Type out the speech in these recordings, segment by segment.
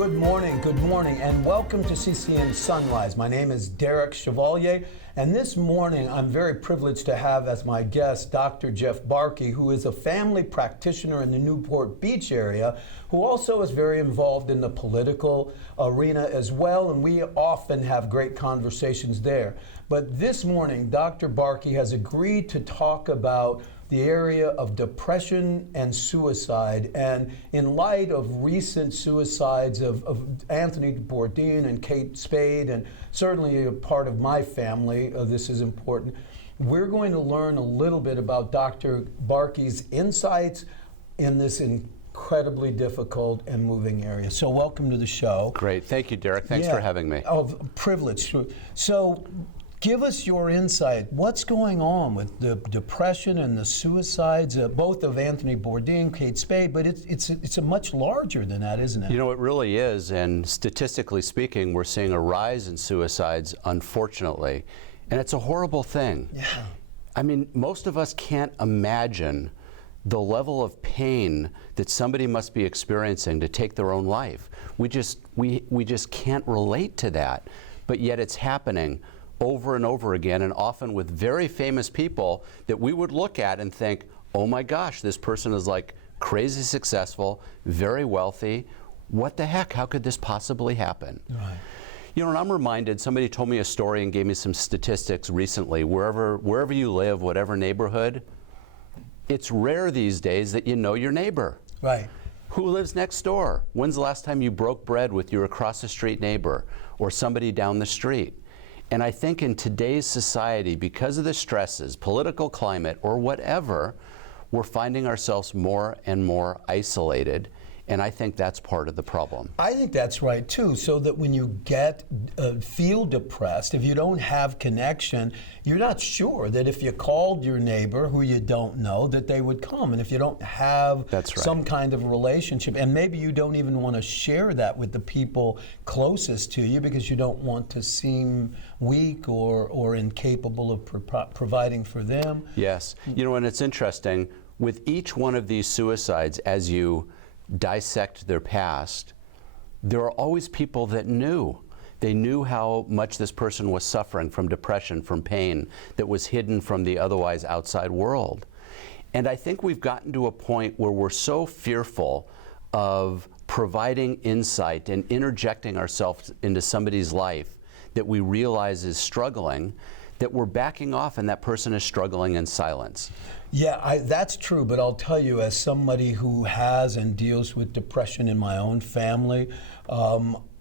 Good morning, and welcome to CCM Sunrise. My name is Derrick Chavelier, and this morning I'm very privileged to have as my guest Dr. Jeff Barke, who is a family practitioner in the Newport Beach area, who also is very involved in the political arena as well, and we often have great conversations there. But this morning, Dr. Barke has agreed to talk about the area of depression and suicide, and in light of recent suicides of Anthony Bourdain and Kate Spade, and certainly a part of my family, this is important. We're going to learn a little bit about Dr. Barke's insights in this incredibly difficult and moving area. So welcome to the show. Great, thank you, Derrick. Thanks for having me. Privilege. So give us your insight. What's going on with the depression and the suicides, both of Anthony Bourdain, Kate Spade, but it's a much larger than that, isn't it? You know, it really is, and statistically speaking, we're seeing a rise in suicides, unfortunately, and it's a horrible thing. Yeah. I mean, most of us can't imagine the level of pain that somebody must be experiencing to take their own life. We just can't relate to that, but yet it's happening over and over again, and often with very famous people that we would look at and think, oh my gosh, this person is like crazy successful, very wealthy. What the heck? How could this possibly happen? Right. You know, and I'm reminded, somebody told me a story and gave me some statistics recently. Wherever you live, whatever neighborhood, it's rare these days that you know your neighbor. Right. Who lives next door? When's the last time you broke bread with your across the street neighbor or somebody down the street? And I think in today's society, because of the stresses, political climate, or whatever, we're finding ourselves more and more isolated. And I think that's part of the problem. I think that's right too, so that when you feel depressed, if you don't have connection, you're not sure that if you called your neighbor who you don't know, that they would come. And if you don't have some kind of relationship, and maybe you don't even want to share that with the people closest to you because you don't want to seem weak or incapable of providing for them. Yes. You know, and it's interesting, with each one of these suicides, as you dissect their past, there are always people that knew. They knew how much this person was suffering from depression, from pain that was hidden from the otherwise outside world. And I think we've gotten to a point where we're so fearful of providing insight and interjecting ourselves into somebody's life that we realize is struggling, that we're backing off and that person is struggling in silence. Yeah, that's true, but I'll tell you, as somebody who has and deals with depression in my own family,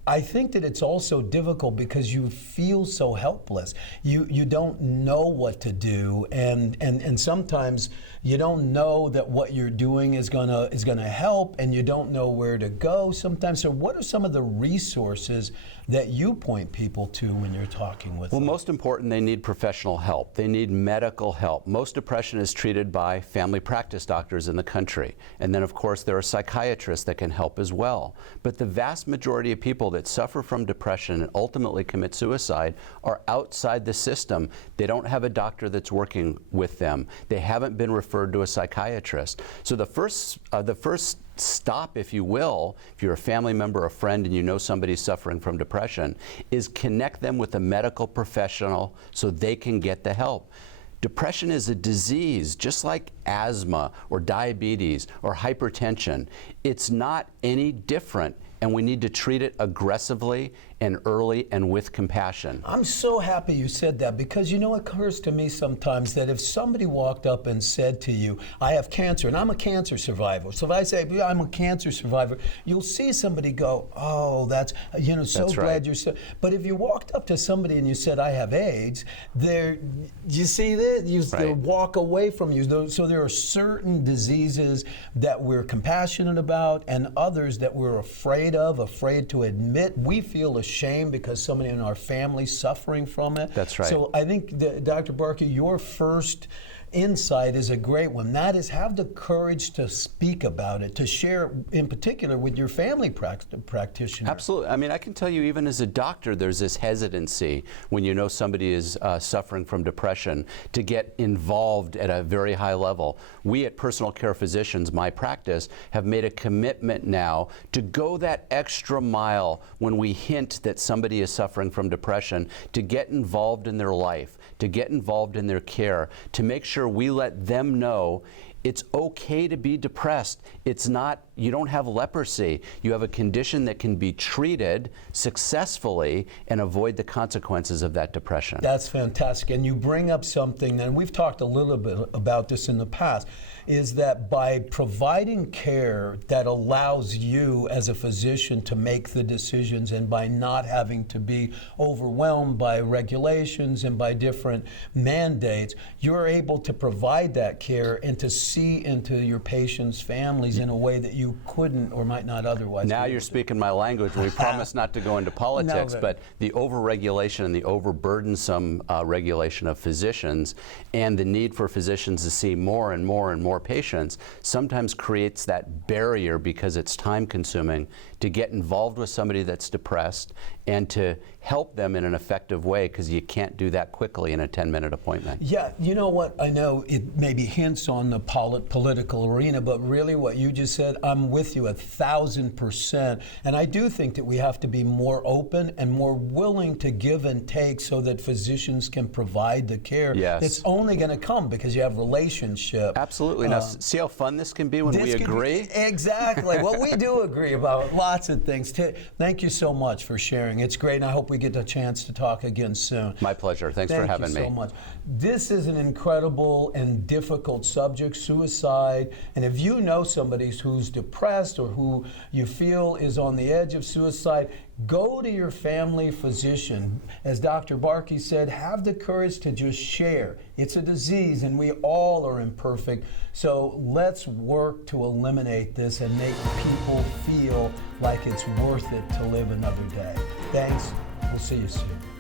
I think that it's also difficult because you feel so helpless. You don't know what to do, and sometimes you don't know that what you're doing is gonna help, and you don't know where to go sometimes. So what are some of the resources that you point people to when you're talking with them? Well, most important, they need professional help. They need medical help. Most depression is treated by family practice doctors in the country. And then, of course, there are psychiatrists that can help as well. But the vast majority of people that suffer from depression and ultimately commit suicide are outside the system. They don't have a doctor that's working with them. They haven't been referred to a psychiatrist. So the first stop, if you will, if you're a family member, a friend, and you know somebody's suffering from depression, is connect them with a medical professional so they can get the help. Depression is a disease, just like asthma or diabetes or hypertension. It's not any different, and we need to treat it aggressively and early and with compassion. I'm so happy you said that, because it occurs to me sometimes that if somebody walked up and said to you, I have cancer, and I'm a cancer survivor. So if I say, yeah, I'm a cancer survivor, you'll see somebody go, oh, that's That's glad right. you're so. But if you walked up to somebody and you said, I have AIDS, you see that? They'll walk away from you. So there are certain diseases that we're compassionate about and others that we're afraid to admit. We feel ashamed because somebody in our family suffering from it. That's right. So I think, Dr. Barke, your first insight is a great one. That is, have the courage to speak about it, to share in particular with your family practitioner. Absolutely. I mean, I can tell you, even as a doctor, there's this hesitancy when you know somebody is suffering from depression to get involved at a very high level. We at Personal Care Physicians, my practice, have made a commitment now to go that extra mile when we hint that somebody is suffering from depression, to get involved in their life, to get involved in their care, to make sure we let them know it's okay to be depressed. It's not, you don't have leprosy. You have a condition that can be treated successfully and avoid the consequences of that depression. That's fantastic. And you bring up something, and we've talked a little bit about this in the past, is that by providing care that allows you as a physician to make the decisions, and by not having to be overwhelmed by regulations and by different mandates, you're able to provide that care and to see into your patients' families in a way that you couldn't or might not otherwise. Now you're speaking my language. We promise not to go into politics, No, but the overregulation and the overburdensome regulation of physicians and the need for physicians to see more and more and more patients sometimes creates that barrier, because it's time consuming to get involved with somebody that's depressed and to help them in an effective way, because you can't do that quickly in a 10-minute appointment. Yeah, you know what, I know it maybe hints on the political arena, but really what you just said, I'm with you 1,000%. And I do think that we have to be more open and more willing to give and take so that physicians can provide the care. Yes. It's only going to come because you have relationship. Absolutely. Now, see how fun this can be when we agree? Exactly. Well, we do agree about lots of things. Thank you so much for sharing. It's great, and I hope we get a chance to talk again soon. My pleasure. Thanks for having me. Thank you so much. This is an incredible and difficult subject, suicide. And if you know somebody who's depressed or who you feel is on the edge of suicide, go to your family physician. As Dr. Barke said, have the courage to just share. It's a disease and we all are imperfect. So let's work to eliminate this and make people feel like it's worth it to live another day. Thanks. We'll see you soon.